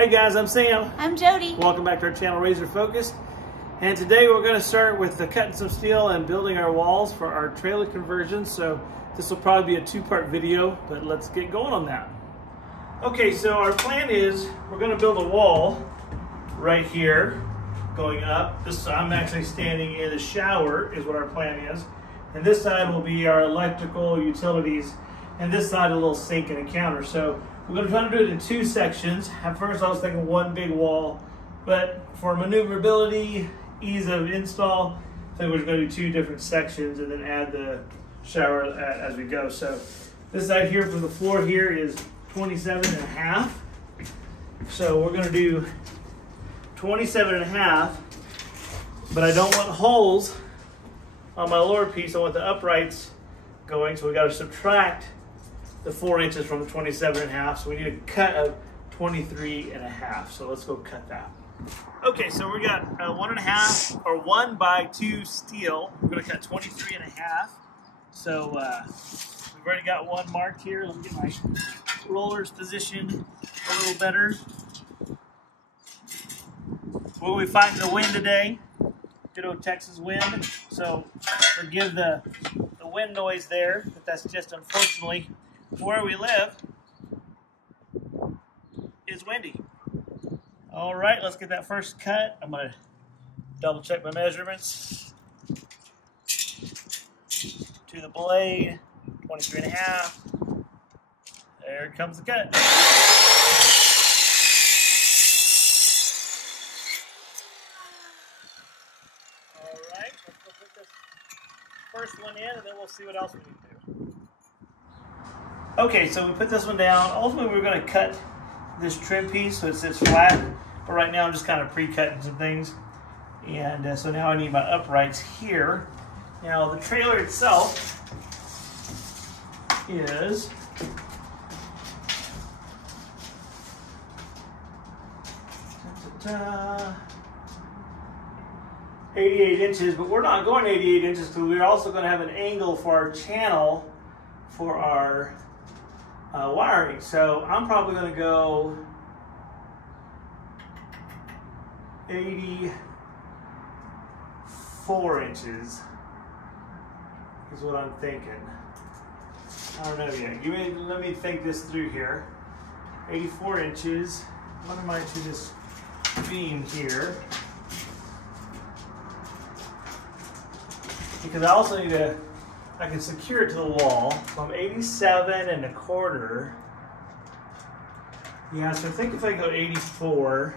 Hey guys, I'm Sam. I'm Jody. Welcome back to our channel, Razor Focused. And today we're going to start with cutting some steel and building our walls for our trailer conversion. So this will probably be a two-part video, but let's get going on that. Okay, so our plan is we're going to build a wall right here going up. I'm actually standing in the shower is what our plan is. And this side will be our electrical utilities. And this side a little sink and a counter. So we're going to try to do it in two sections. At first I was thinking one big wall, but for maneuverability, ease of install, I think we're going to do two different sections and then add the shower as we go. So this side here from the floor here is 27.5. So we're going to do 27.5, but I don't want holes on my lower piece. I want the uprights going, so we got to subtract the 4 inches from the 27.5, so we need a cut of 23.5. So let's go cut that. Okay, so we got 1.5 or 1 by 2 steel. We're going to cut 23.5. So we've already got one marked here. Let me get my rollers positioned a little better. We'll be fighting the wind today. Good old Texas wind. So forgive the wind noise there, but that's just unfortunately where we live is windy. All right, let's get that first cut. I'm going to double check my measurements. To the blade, 23.5. There comes the cut. All right, let's go put this first one in and then we'll see what else we need to do. Okay, so we put this one down. Ultimately, we're going to cut this trim piece so it sits flat. But right now, I'm just kind of pre-cutting some things. And so now I need my uprights here. Now, the trailer itself is ta-ta-ta, 88 inches, but we're not going 88 inches because we're also going to have an angle for our channel for our wiring. So I'm probably going to go 84 inches is what I'm thinking. I don't know yet. Let me think this through here. 84 inches. What am I to this beam here? Because I also need to, I can secure it to the wall. So I'm 87.25. Yeah, so I think if I go 84,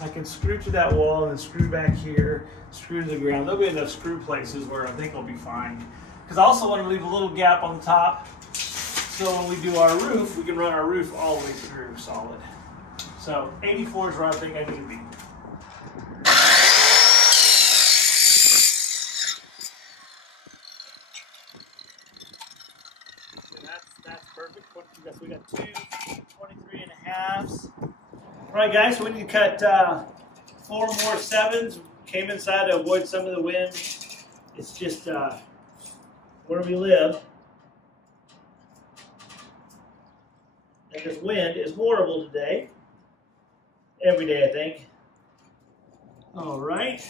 I can screw to that wall and then screw back here, screw to the ground. There'll be enough screw places where I think we'll be fine. Because I also want to leave a little gap on the top, so when we do our roof, we can run our roof all the way through solid. So 84 is where I think I need to be. That's perfect. We got two 23.5s. All right, guys, so we need to cut 4 more 7s. Came inside to avoid some of the wind. It's just where we live. And this wind is horrible today. Every day, I think. All right.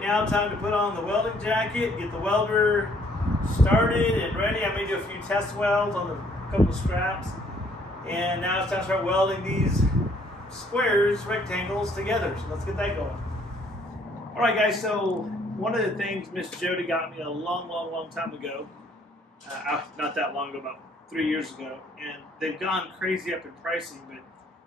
Now time to put on the welding jacket, get the welder started and ready. I may do a few test welds on a couple of scraps. And now it's time to start welding these squares, rectangles together. So let's get that going. All right, guys, so one of the things Miss Jody got me a long time ago, not that long ago, about 3 years ago, and they've gone crazy up in pricing, but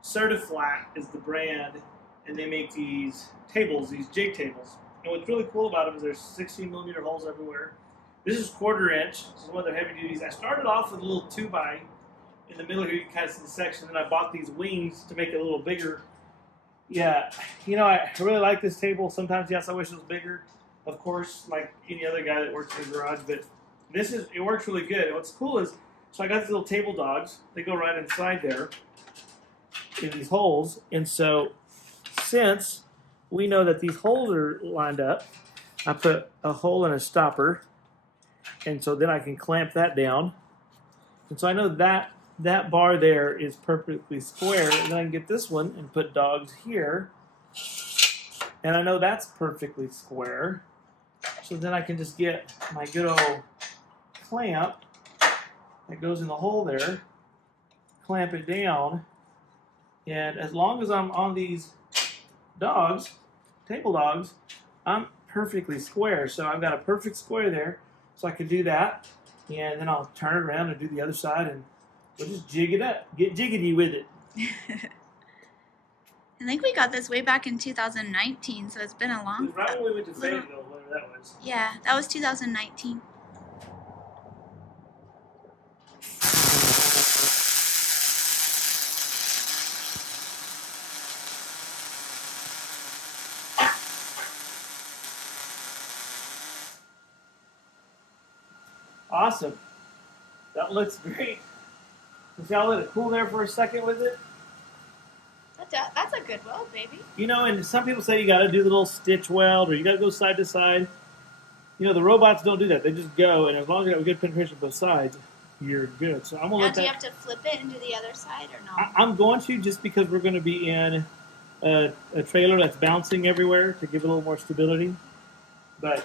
Certiflat is the brand, and they make these tables, these jig tables. And what's really cool about them is there's 16mm holes everywhere. This is 1/4 inch. This is one of their heavy duties. I started off with a little 2x in the middle here. You can kind of see the section. Then I bought these wings to make it a little bigger Yeah, you know, I really like this table. Sometimes, yes, I wish it was bigger, of course, like any other guy that works in the garage, but it works really good. And what's cool is, so I got these little table dogs. They go right inside there in these holes. And so since we know that these holes are lined up, I put a hole and a stopper. And so then I can clamp that down. And so I know that that bar there is perfectly square. And then I can get this one and put dogs here. And I know that's perfectly square. So then I can just get my good old clamp that goes in the hole there, clamp it down, and as long as I'm on these dogs, table dogs, I'm perfectly square. So I've got a perfect square there, so I can do that, and then I'll turn it around and do the other side, and we'll just jig it up, get jiggity with it. I think we got this way back in 2019, so it's been a long time. Right when we went to Fayetteville, whatever that was. Yeah, that was 2019. Awesome. That looks great. See how I let it cool there for a second with it? That's a good weld, baby. You know, and some people say you got to do the little stitch weld or you got to go side to side. You know, the robots don't do that. They just go, and as long as you have a good penetration both sides, you're good. So I'm going to let that... Do you have to flip it and do the other side or no? I'm going to, just because we're going to be in a trailer that's bouncing everywhere to give it a little more stability. But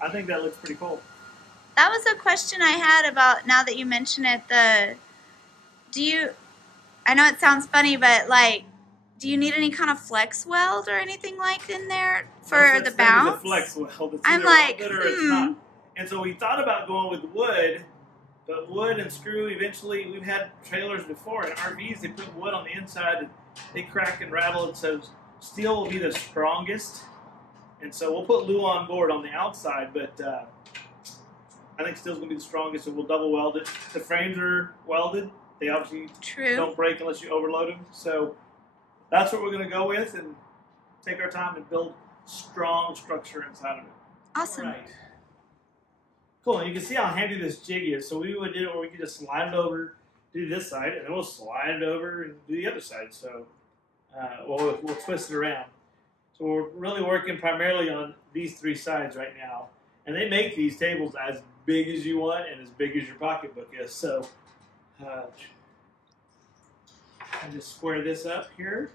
I think that looks pretty cool. That was a question I had about, now that you mention it, I know it sounds funny, but like, do you need any kind of flex weld or anything like in there for the bounce? It's a flex weld. It's I'm like, or it's not. And so we thought about going with wood, but wood and screw, eventually, we've had trailers before, and RVs, they put wood on the inside, and they crack and rattle, and so steel will be the strongest. And so we'll put Lou on board on the outside, but I think steel's going to be the strongest, so we'll double weld it. The frames are welded. They obviously don't break unless you overload them. So that's what we're going to go with and take our time and build strong structure inside of it. Awesome. All right. Cool. And you can see how handy this jig is. So we would do it where we could just slide it over, do this side, and then we'll slide it over and do the other side. So we'll twist it around. So we're really working primarily on these three sides right now. And they make these tables as big as you want and as big as your pocketbook is. So I just square this up here.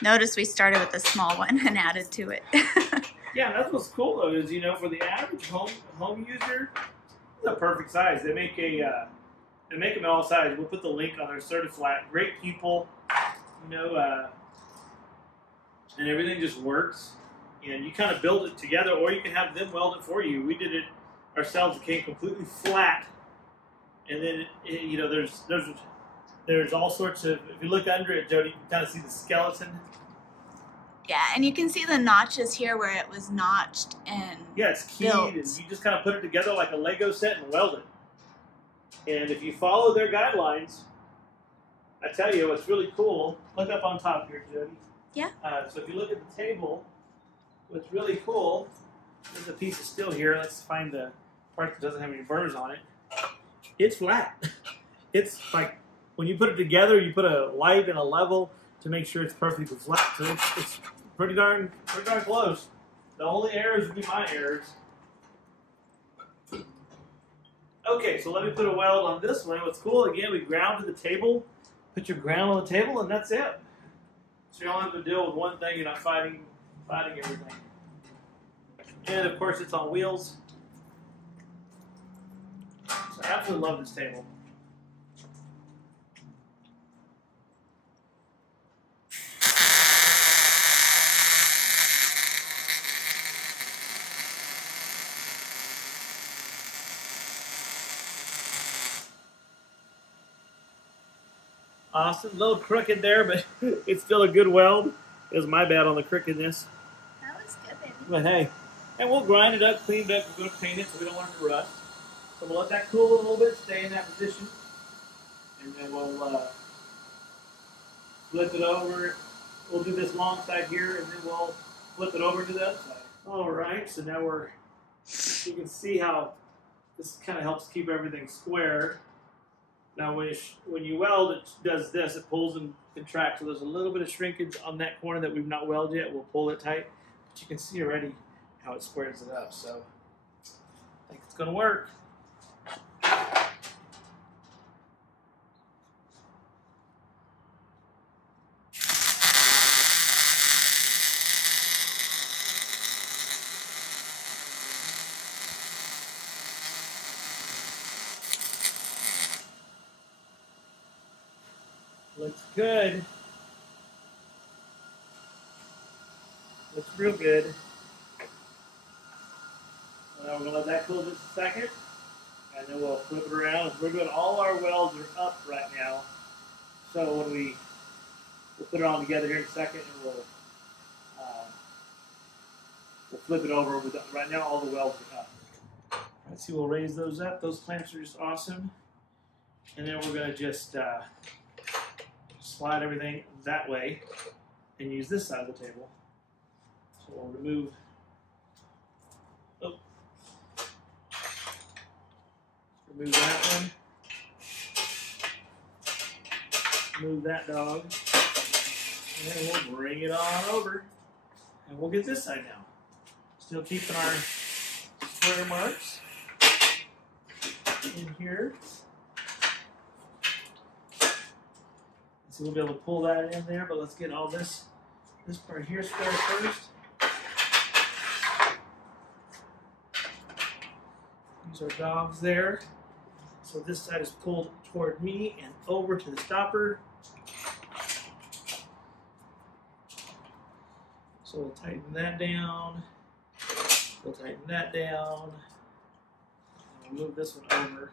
Notice we started with a small one and added to it. Yeah, that's what's cool though, is, you know, for the average home user, it's a perfect size. They make they make them in all sizes. We'll put the link on their Certiflat. Great people, you know, and everything just works. And you kind of build it together, or you can have them weld it for you. We did it ourselves. It came completely flat, and then you know, there's all sorts of. If you look under it, Jody, you can kind of see the skeleton. Yeah, and you can see the notches here where it was notched and yeah, it's keyed, and you just kind of put it together like a Lego set and weld it. And if you follow their guidelines, I tell you, what's really cool. Look up on top here, Jody. Yeah. So if you look at the table. What's really cool, there's a piece of steel here. Let's find the part that doesn't have any burrs on it. It's flat. It's like when you put it together, you put a light and a level to make sure it's perfectly flat. So it's pretty darn close. The only errors would be my errors. Okay, so let me put a weld on this one. What's cool, again, we ground to the table. Put your ground on the table, and that's it. So you don't have to deal with one thing. You're not fighting everything. And of course it's on wheels. So I absolutely love this table. Awesome. A little crooked there, but it's still a good weld. It was my bad on the crookedness. That was good, baby. But hey, and we'll grind it up, clean it up. We're going to paint it so we don't want it to rust. So we'll let that cool a little bit, stay in that position, and then we'll flip it over. We'll do this long side here, and then we'll flip it over to the other side. All right, so now you can see how this kind of helps keep everything square. Now when you weld, it does this, it pulls and contracts. So there's a little bit of shrinkage on that corner that we've not welded yet. We'll pull it tight, but you can see already how it squares it up. So I think it's gonna work. Looks good. Looks real good. Now we're going to let that cool just a second, and then we'll flip it around. We're doing all our welds are up right now. So when we'll put it all together here in a second, and we'll flip it over. Right now all the welds are up. Let's see, we'll raise those up. Those clamps are just awesome. And then we're going to just slide everything that way and use this side of the table. So we'll remove, remove that one, move that dog, and then we'll bring it on over, and we'll get this side now. Still keeping our square marks in here. So we'll be able to pull that in there, but let's get all this part here square first. Use our dogs there. So this side is pulled toward me and over to the stopper. So we'll tighten that down. We'll tighten that down. And we'll move this one over.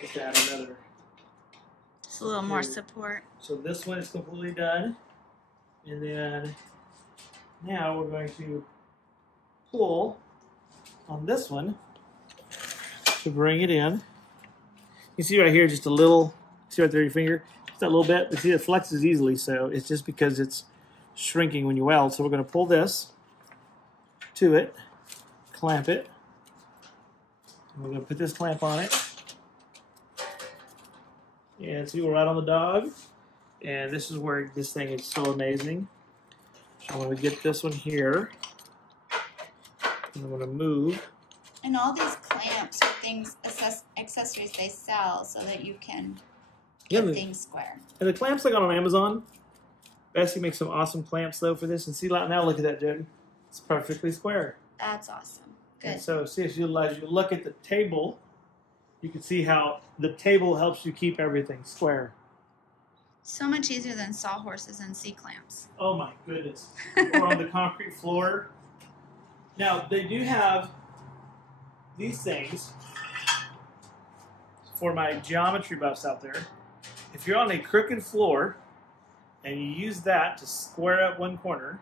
Just add another. Just a little more support. So this one is completely done. And then now we're going to pull on this one to bring it in. You see right here just a little, see right there your finger? Just that little bit, but see it flexes easily, so it's just because it's shrinking when you weld. So we're going to pull this to it, clamp it, and we're going to put this clamp on it. And see, we're right on the dog. And this is where this thing is so amazing. So I'm going to get this one here. And I'm going to move. And all these clamps are things, accessories they sell so that you can get things square. And the clamps I got on Amazon. Bessie makes some awesome clamps though for this. And see, now look at that, Jen. It's perfectly square. That's awesome. Good. And so see, as you look at the table, you can see how the table helps you keep everything square. So much easier than sawhorses and C-clamps. Oh my goodness. We're on the concrete floor. Now, they do have these things for my geometry buffs out there. If you're on a crooked floor and you use that to square up one corner,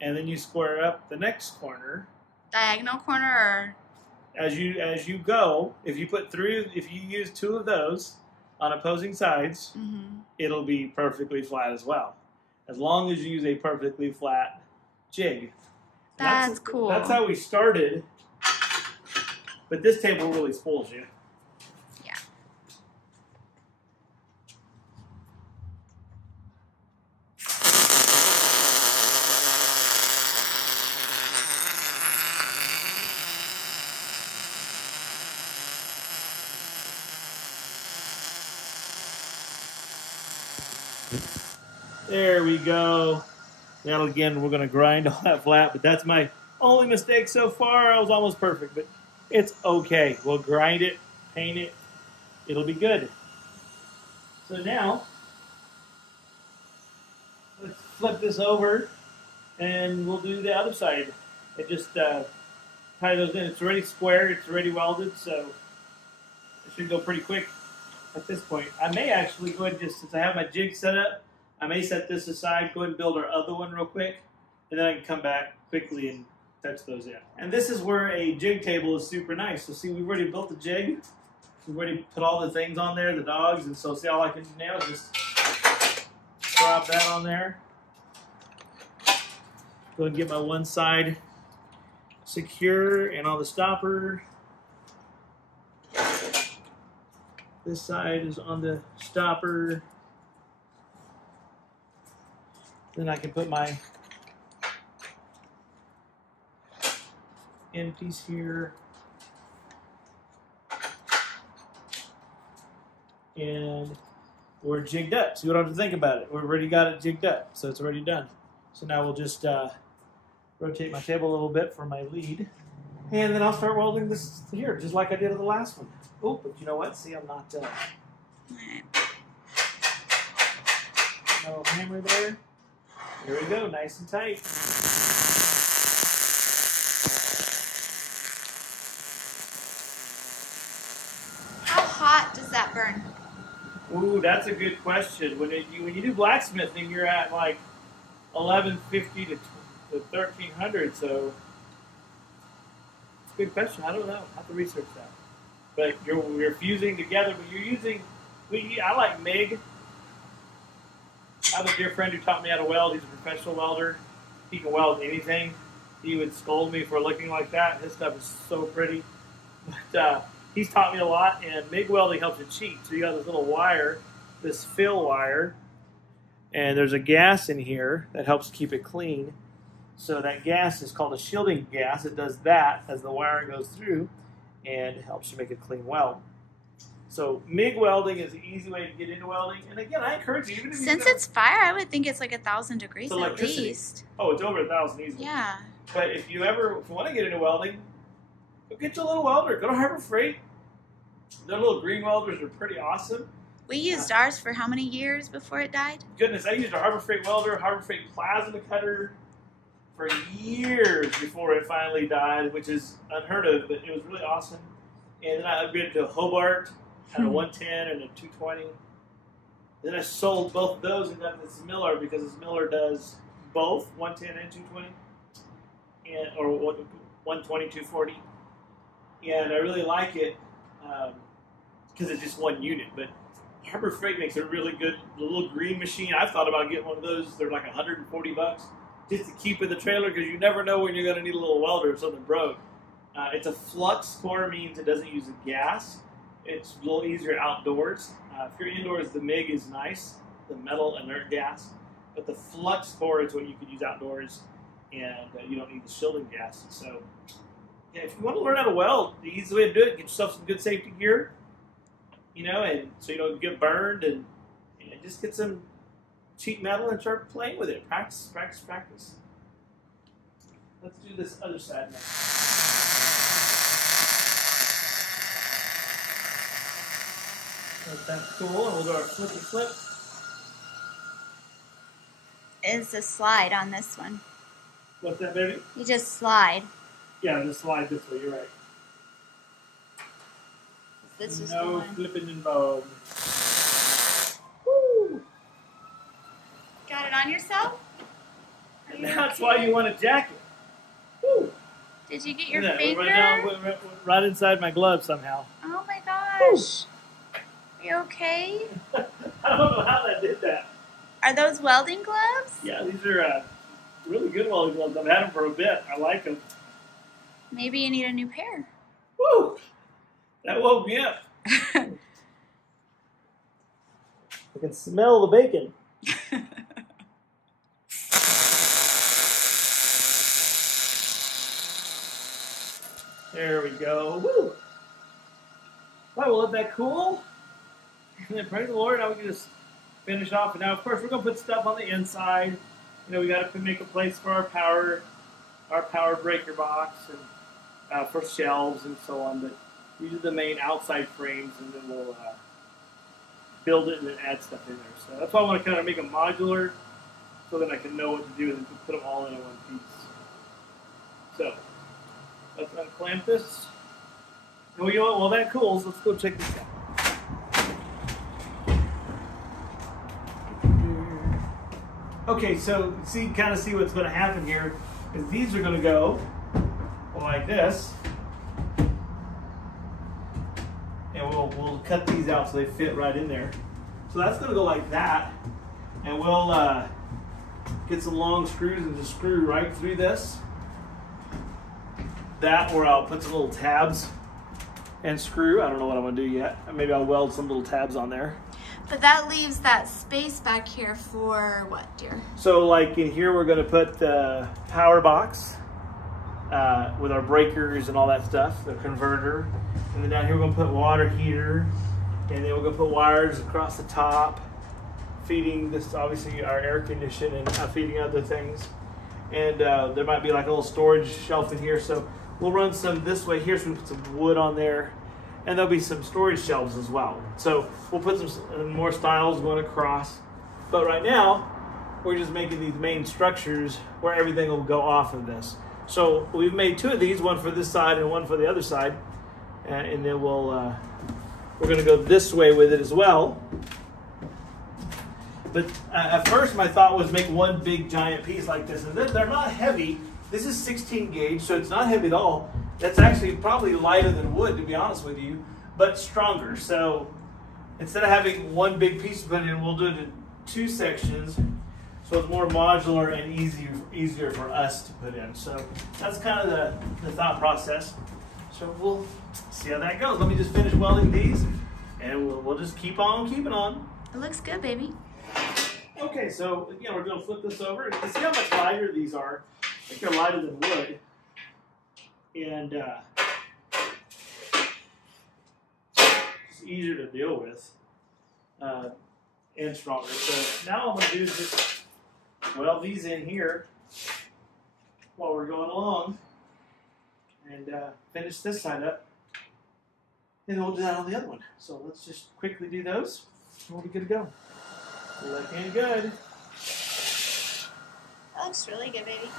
and then you square up the next corner. Diagonal corner or? As you go, if you use two of those on opposing sides, it'll be perfectly flat as well. As long as you use a perfectly flat jig. That's cool. That's how we started. But this table really spoils you. Yeah. There we go. Now again, we're going to grind all that flat, but that's my only mistake so far. I was almost perfect, but it's okay. We'll grind it, paint it. It'll be good. So now, let's flip this over, and we'll do the other side. And just tie those in. It's already square. It's already welded, so it should go pretty quick at this point. I may actually go ahead and just, since I have my jig set up, I may set this aside, go ahead and build our other one real quick, and then I can come back quickly and touch those in. And this is where a jig table is super nice. So see, we've already built the jig. We've already put all the things on there, the dogs, and so see, all I can do now is just drop that on there. Go ahead and get my one side secure and on the stopper. This side is on the stopper. Then I can put my end piece here. And we're jigged up. So we don't have to think about it. We've already got it jigged up, so it's already done. So now we'll just rotate my table a little bit for my lead. And then I'll start welding this here, just like I did with the last one. Oh, but you know what? See, I'm not... no hammer there. Here we go, nice and tight. How hot does that burn? Ooh, that's a good question. When you do blacksmithing, you're at like 1150 to 1300. So it's a good question. I don't know. I have to research that. But you're fusing together. But you're using. I like MIG. I have a dear friend who taught me how to weld. He's a professional welder. He can weld anything. He would scold me for looking like that. His stuff is so pretty. But he's taught me a lot, and MIG welding helps you cheat. So you got this little wire, this fill wire, and there's a gas in here that helps keep it clean. So that gas is called a shielding gas. It does that as the wire goes through, and it helps you make a clean weld. So MIG welding is an easy way to get into welding. And again, I encourage you, even if Since it's fire, I would think it's like 1,000 degrees at least. Oh, it's over 1,000 easily. Yeah. But if you want to get into welding, go get you a little welder. Go to Harbor Freight. Their little green welders are pretty awesome. We used ours for how many years before it died? Goodness, I used a Harbor Freight welder, Harbor Freight plasma cutter for years before it finally died, which is unheard of, but it was really awesome. And then I upgraded to a Hobart, had a 110 and a 220. Then I sold both of those and got this Miller because this Miller does both 110 and 220, or 120, 240. And I really like it because it's just one unit. But Harbor Freight makes a really good little green machine. I've thought about getting one of those. They're like $140 just to keep in the trailer because you never know when you're going to need a little welder if something broke. It's a flux core, means it doesn't use a gas. It's a little easier outdoors. If you're indoors, the MIG is nice, the metal inert gas. But the flux core is what you could use outdoors, and you don't need the shielding gas. So, yeah, if you want to learn how to weld, the easiest way to do it, get yourself some good safety gear, and so you don't get burned, and just get some cheap metal and start playing with it. Practice, practice, practice. Let's do this other side now. That's cool, and we'll do our flip and flip. Is a slide on this one. What's that, baby? You just slide. Yeah, just slide this way, you're right. This is no the one. flipping involved. Woo! Got it on yourself? And that's why you want a jacket. Woo! Did you get your Look at that, finger? right inside my glove somehow. Oh my gosh. Are you okay? I don't know how that did that. Are those welding gloves? Yeah, these are really good welding gloves. I've had them for a bit. I like them. Maybe you need a new pair. Woo! That woke me up. I can smell the bacon. There we go. Woo! Right, we'll let that cool. And then praise the Lord, now we can just finish off. And now, of course, we're going to put stuff on the inside. We got to make a place for our power breaker box and for shelves and so on. But these are the main outside frames, and then we'll build it and then add stuff in there. So that's why I want to kind of make them modular, so that I can know what to do and put them all into one piece. So let's unclamp this. And you know what? While that cools, let's go check this out. Okay, so kind of see what's going to happen here is these are going to go like this, and we'll cut these out so they fit right in there. So that's going to go like that, And we'll get some long screws and just screw right through this. That, or I'll put some little tabs and screw. I don't know what I'm gonna do yet. Maybe I'll weld some little tabs on there. But that leaves that space back here for what, dear? So like in here, we're gonna put the power box with our breakers and all that stuff, the converter. And then down here, we're gonna put water heater. And then we're gonna put wires across the top, feeding this, obviously our air conditioning and feeding other things. And there might be like a little storage shelf in here. So we'll run some this way here, so we put some wood on there. And there'll be some storage shelves as well. So we'll put some more stiles going across. But right now, we're just making these main structures where everything will go off of this. So we've made two of these, one for this side and one for the other side. And then we're gonna go this way with it as well. But at first my thought was make one big giant piece like this. And they're not heavy. This is 16 gauge, so it's not heavy at all. That's actually probably lighter than wood, to be honest with you, but stronger. So instead of having one big piece to put in, we'll do it in two sections. So it's more modular and easier for us to put in. So that's kind of the thought process. So we'll see how that goes. Let me just finish welding these, and we'll just keep on keeping on. It looks good, baby. Okay, so again, we're going to flip this over. You can see how much lighter these are. I think they're lighter than wood. And it's easier to deal with and stronger. So now what I'm going to do is just weld these in here while we're going along and finish this side up. And then we'll do that on the other one. So let's just quickly do those and we'll be good to go. Looking good. That looks really good, baby.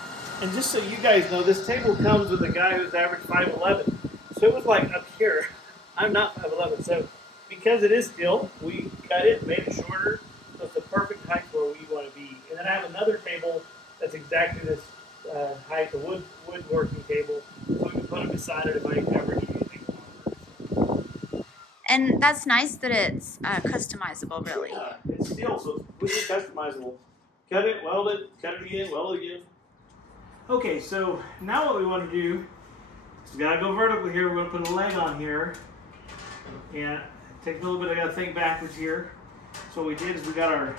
And just so you guys know, this table comes with a guy who's average 5'11". So it was like up here. I'm not 5'11", so because it is steel, we cut it, made it shorter, so it's the perfect height where we want to be. And then I have another table that's exactly this height, the woodworking table, so we can put it beside it if I ever need anything longer. And that's nice that it's customizable, really. Yeah, it's steel, so it's really customizable. Cut it, weld it, cut it again, weld it again. Okay, so now what we want to do is we gotta go vertical here. We're gonna put a leg on here. And take a little bit, I gotta think backwards here. So what we did is we got our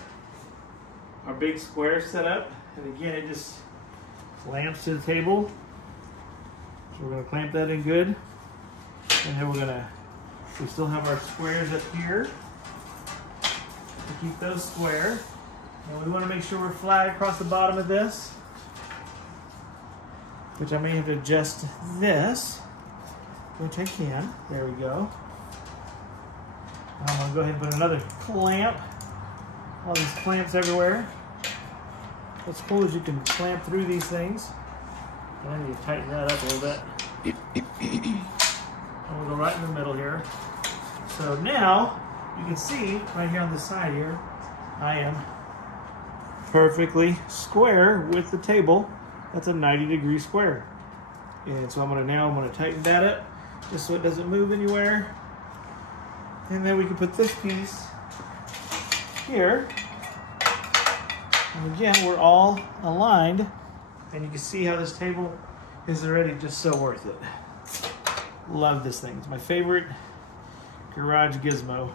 big square set up. And again, it just clamps to the table. So we're gonna clamp that in good. And then we still have our squares up here to keep those square. And we want to make sure we're flat across the bottom of this, which I may have to adjust this, which I can. There we go. I'm going to go ahead and put another clamp. All these clamps everywhere. What's cool is you can clamp through these things. And I need to tighten that up a little bit. And we'll go right in the middle here. So now, you can see right here on the side here, I am perfectly square with the table. That's a 90-degree square. And so I'm gonna tighten that up just so it doesn't move anywhere. And then we can put this piece here. And again, we're all aligned. And you can see how this table is already just so worth it. Love this thing. It's my favorite garage gizmo.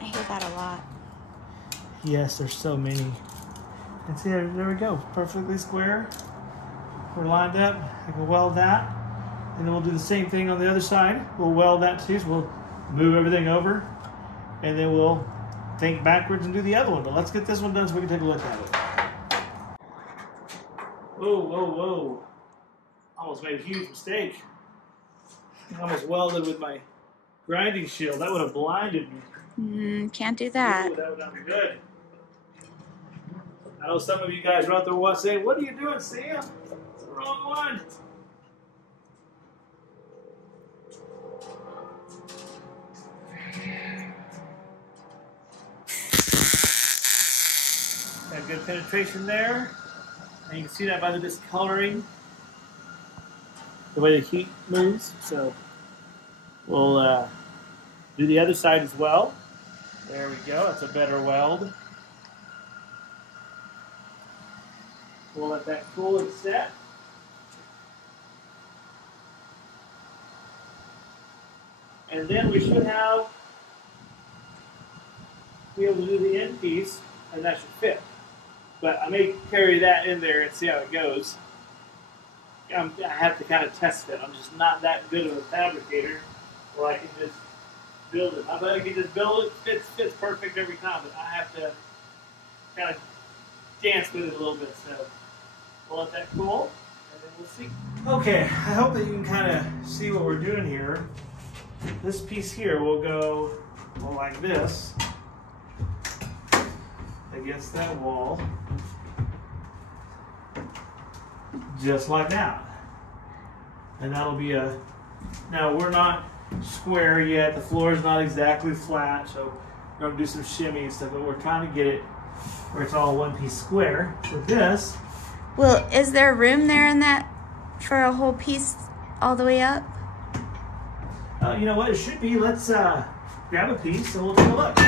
I hear that a lot. Yes, there's so many. And see, there we go. Perfectly square. We're lined up. I can weld that. And then we'll do the same thing on the other side. We'll weld that too. So we'll move everything over. And then we'll think backwards and do the other one. But let's get this one done so we can take a look at it. Whoa, whoa, whoa. Almost made a huge mistake. I almost welded with my grinding shield. That would have blinded me. Can't do that. Ooh, that would not be good. I know some of you guys are out there saying, "What are you doing, Sam? It's the wrong one." Got good penetration there. And you can see that by the discoloring, the way the heat moves. So we'll do the other side as well. There we go, that's a better weld. We'll let that cool and set. And then we should be able to do the end piece, and that should fit. But I may carry that in there and see how it goes. I have to kind of test it. I'm just not that good of a fabricator where I can just build it. I bet I can just build it, fits perfect every time, but I have to kind of dance with it a little bit. So we'll let that cool, and then we'll see. Okay, I hope that you can kind of see what we're doing here. This piece here will go like this against that wall, just like that. And that'll be now we're not square yet, the floor is not exactly flat, so we're going to do some shimmy and stuff, but we're trying to get it where it's all one piece square. So this. Well, is there room there in that for a whole piece all the way up? You know what, it should be. Let's grab a piece and we'll take a look.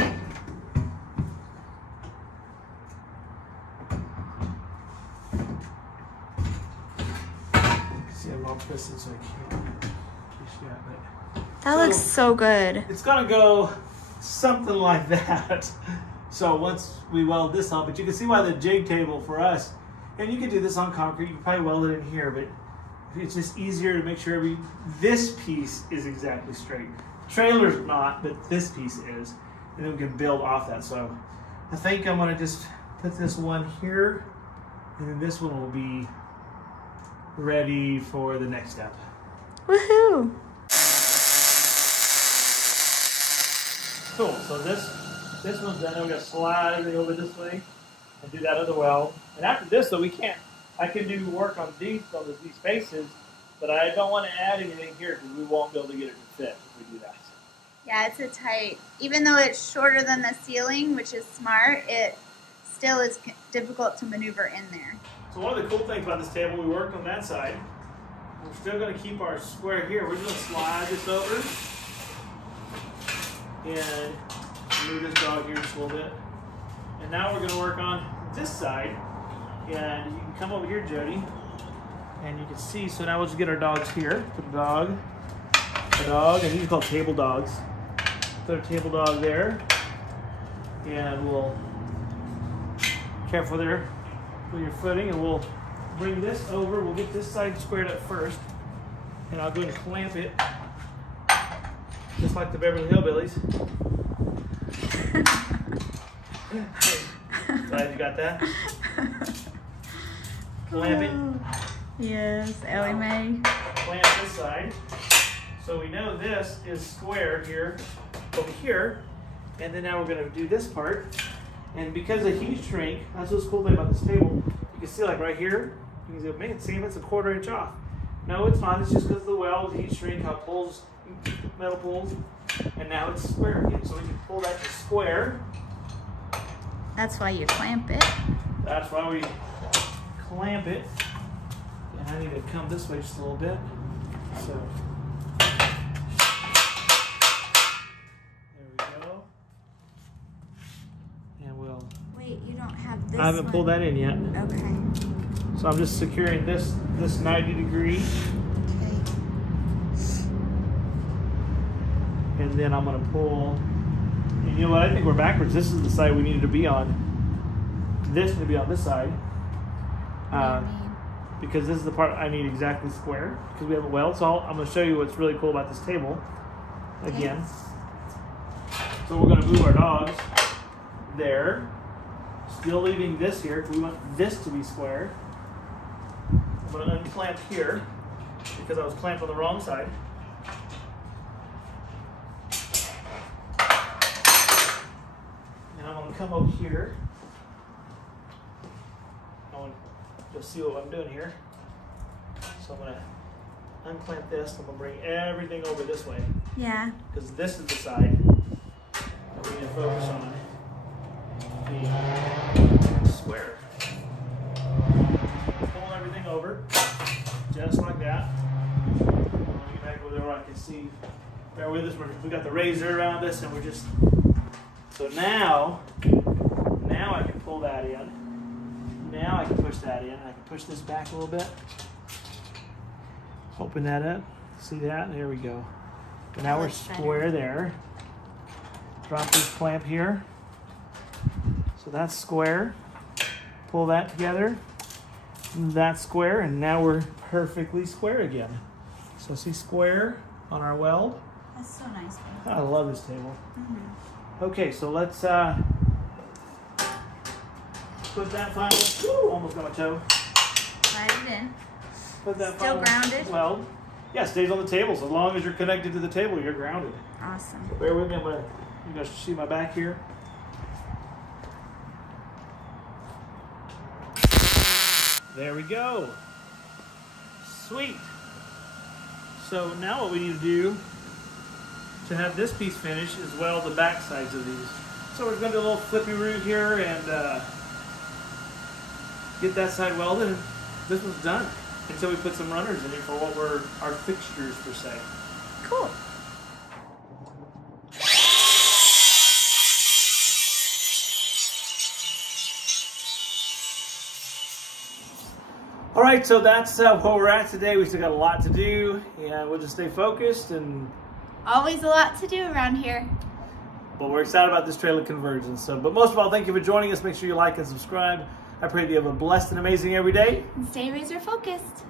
See, I'm all twisted so I can't. That looks so good. It's gonna go something like that. So once we weld this up, but you can see why the jig table for us, and you can do this on concrete, you can probably weld it in here, but it's just easier to make sure this piece is exactly straight. The trailer's not, but this piece is. And then we can build off that. So I think I'm gonna just put this one here, and then this one will be ready for the next step. Woohoo! Cool, so this one's done. We're gonna slide everything over this way and do that other weld. And after this though, I can do work on these faces, but I don't want to add anything here because we won't be able to get it to fit if we do that. Yeah, it's a tight, even though it's shorter than the ceiling, which is smart, it still is difficult to maneuver in there. So one of the cool things about this table, we worked on that side. We're still going to keep our square here. We're just going to slide this over and move this dog here just a little bit. And now we're going to work on this side. And you can come over here, Jody, and you can see. So now we'll just get our dogs here. Put a dog, and these are called table dogs. Put a table dog there, and we'll careful there with your footing, and we'll bring this over. We'll get this side squared up first, and I'll go and clamp it, just like the Beverly Hillbillies. Glad you got that. Clamp it. Yes, Ellie Mae. Clamp this side. So we know this is square here, over here. And then now we're going to do this part. And because of heat shrink, that's what's cool thing about this table. You can see like right here, you can say, man, see, it's a 1/4 inch off. No, it's not. It's just because of the weld, heat shrink, how it pulls, metal pulls. And now it's square again. So we can pull that to square. That's why you clamp it. That's why we clamp it. And I need to come this way just a little bit. So there we go. And we'll. Wait, you don't have this. I haven't pulled that in yet. Okay. So I'm just securing this 90 degree. Okay. And then I'm gonna pull. And you know what? I think we're backwards. This is the side we needed to be on. This needs to be on this side. Because this is the part I need exactly square because we have a weld. So I'm going to show you what's really cool about this table again. Okay. So we're going to move our dogs there, still leaving this here because we want this to be square. I'm going to unclamp here because I was clamped on the wrong side. And I'm going to come over here. You'll see what I'm doing here. So I'm going to unclamp this. I'm going to bring everything over this way. Yeah. Because this is the side that we need to focus on being square. Pull everything over, just like that. I'm going to get back over there where I can see. Bear with us. We got the razor around us, and we're just So now I can pull that in. Now I can push that in. I can push this back a little bit. Open that up. See that? There we go. So now we're square there. Drop this clamp here. So that's square. Pull that together. That's square, and now we're perfectly square again. So see square on our weld. That's so nice. I love this table. Okay, so let's put that final. Woo, almost got my toe. Slide it in. Put that Still grounded? Weld. Yeah, stays on the table. So as long as you're connected to the table, you're grounded. Awesome. So bear with me. You guys see my back here. There we go. Sweet. So now what we need to do to have this piece finished is weld the back sides of these. So we're going to do a little flippy root here and get that side welded, and this one's done until we put some runners in it for what were our fixtures per se. Cool. All right, so that's where we're at today. We still got a lot to do, and we'll just stay focused. And always a lot to do around here. But we're excited about this trailer conversion. So, but most of all, thank you for joining us. Make sure you like and subscribe. I pray that you have a blessed and amazing every day. And stay razor focused.